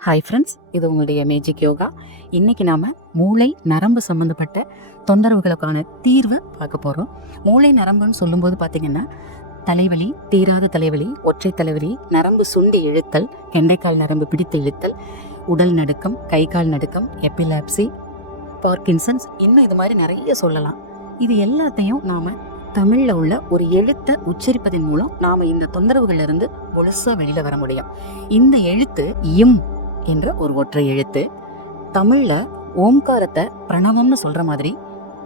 Hi friends இது உங்களுடைய magic yoga இன்றைக்கி நாம் மூளை நரம்பு சம்மந்தப்பட்ட தொந்தரவுகளுக்கான தீர்வை பார்க்க போகிறோம் மூளை நரம்புன்னு சொல்லும்போது பார்த்திங்கன்னா தலைவலி தீராத தலைவலி ஒற்றை தலைவலி நரம்பு சுண்டி இழுத்தல் கெண்டைக்கால் நரம்பு பிடித்து இழுத்தல் உடல் நடுக்கம் கை கால் நடுக்கம் எப்பிலாப்சி பார்க்கின்சன்ஸ் இன்னும் இது மாதிரி நிறைய சொல்லலாம். இது எல்லாத்தையும் நாம் தமிழில் உள்ள ஒரு எழுத்தை உச்சரிப்பதன் மூலம் நாம் இந்த தொந்தரவுகளிலிருந்து முழுசாக வெளியில் வர முடியும். இந்த எழுத்து இம் என்ற ஒரு ஒற்றை எழுத்து. தமிழில் ஓம்காரத்தை பிரணவம்னு சொல்கிற மாதிரி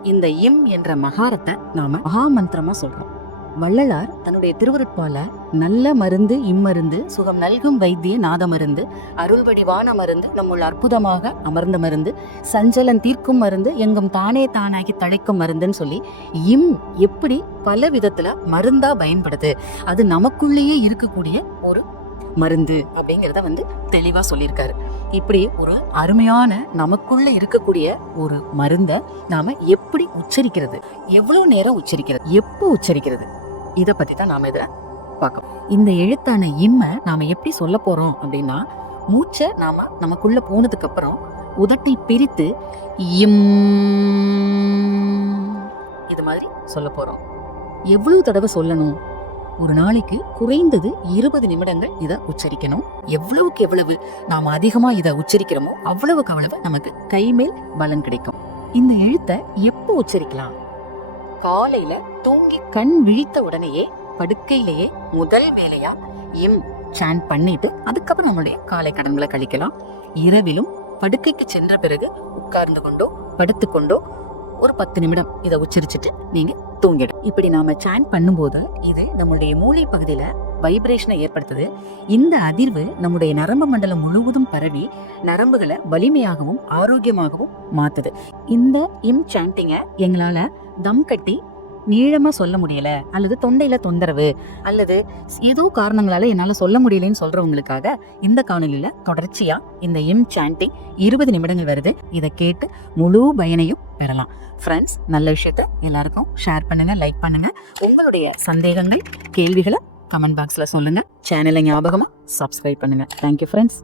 இந்த இம் என்ற மகாரத்தை நாம் மகா சொல்கிறோம் வள்ளலார் தன்னுடைய திருவருட்பால நல்ல மருந்து இம்மருந்து சுகம் நல்கும் வைத்திய நாத மருந்து அருள்வடிவான மருந்து நம்முள் அற்புதமாக அமர்ந்த மருந்து சஞ்சலம் தீர்க்கும் மருந்து எங்கும் தானே தானாகி தழைக்கும் மருந்துன்னு சொல்லி இம் எப்படி பல விதத்துல மருந்தா பயன்படுது. அது நமக்குள்ளேயே இருக்கக்கூடிய ஒரு மருந்து அப்படிங்கிறத வந்து தெளிவாக சொல்லியிருக்காரு. இப்படி ஒரு அருமையான நமக்குள்ள இருக்கக்கூடிய ஒரு மருந்தை நாம எப்படி உச்சரிக்கிறது? எவ்வளவு நேரம் உச்சரிக்கிறது? எப்போ உச்சரிக்கிறது? இதை பற்றி தான் நாம் இதை பார்க்கணும் இந்த எழுத்தான இம்மை நாம் எப்படி சொல்ல போகிறோம் அப்படின்னா மூச்சை நாம் நமக்குள்ளே போனதுக்கப்புறம் உதட்டில் பிரித்து இம் இது மாதிரி சொல்ல போகிறோம் எவ்வளவு தடவை சொல்லணும்? ஒரு நாளைக்கு குறைந்தது இருபது நிமிடங்கள் இதை உச்சரிக்கணும். எவ்வளவுக்கு எவ்வளவு நாம் அதிகமாக இதை உச்சரிக்கிறோமோ அவ்வளவுக்கு அவ்வளவு நமக்கு கைமேல் பலன் கிடைக்கும். இந்த எழுத்தை எப்போ உச்சரிக்கலாம்? காலையில தூங்கி கண் விழித்த உடனேயே படுக்கையிலேயே முதல் வேலையா எம் சான் பண்ணிட்டு அதுக்கப்புறம் நம்மளுடைய காலை கடன்களை கழிக்கலாம். இரவிலும் படுக்கைக்கு சென்ற பிறகு உட்கார்ந்து கொண்டோ படுத்துக்கொண்டோ ஒரு பத்து நிமிடம் இதை உச்சரிச்சுட்டு நீங்க தூங்கிடும். இப்படி நாம சாண்ட் பண்ணும்போது இது நம்மளுடைய மூளை பகுதியில வைப்ரேஷனை ஏற்படுத்துது. இந்த அதிர்வு நம்முடைய நரம்பு மண்டலம் முழுவதும் பரவி நரம்புகளை வலிமையாகவும் ஆரோக்கியமாகவும் மாத்துது. இந்த இம் சாண்டிங்க எங்களால தம் கட்டி நீளமாக சொல்ல முடியல அல்லது தொண்டையில் தொந்தரவு அல்லது ஏதோ காரணங்களால் என்னால் சொல்ல முடியலன்னு சொல்கிறவங்களுக்காக இந்த காணொலியில் தொடர்ச்சியாக இந்த இம் சாண்டிங் இருபது நிமிடங்கள் வருது. இதை கேட்டு முழு பயனையும் பெறலாம். ஃப்ரெண்ட்ஸ் நல்ல விஷயத்த எல்லாருக்கும் ஷேர் பண்ணுங்கள் லைக் பண்ணுங்கள் உங்களுடைய சந்தேகங்கள் கேள்விகளை கமெண்ட் பாக்ஸில் சொல்லுங்கள் சேனலை ஞாபகமாக சப்ஸ்கிரைப் பண்ணுங்க. Thank you friends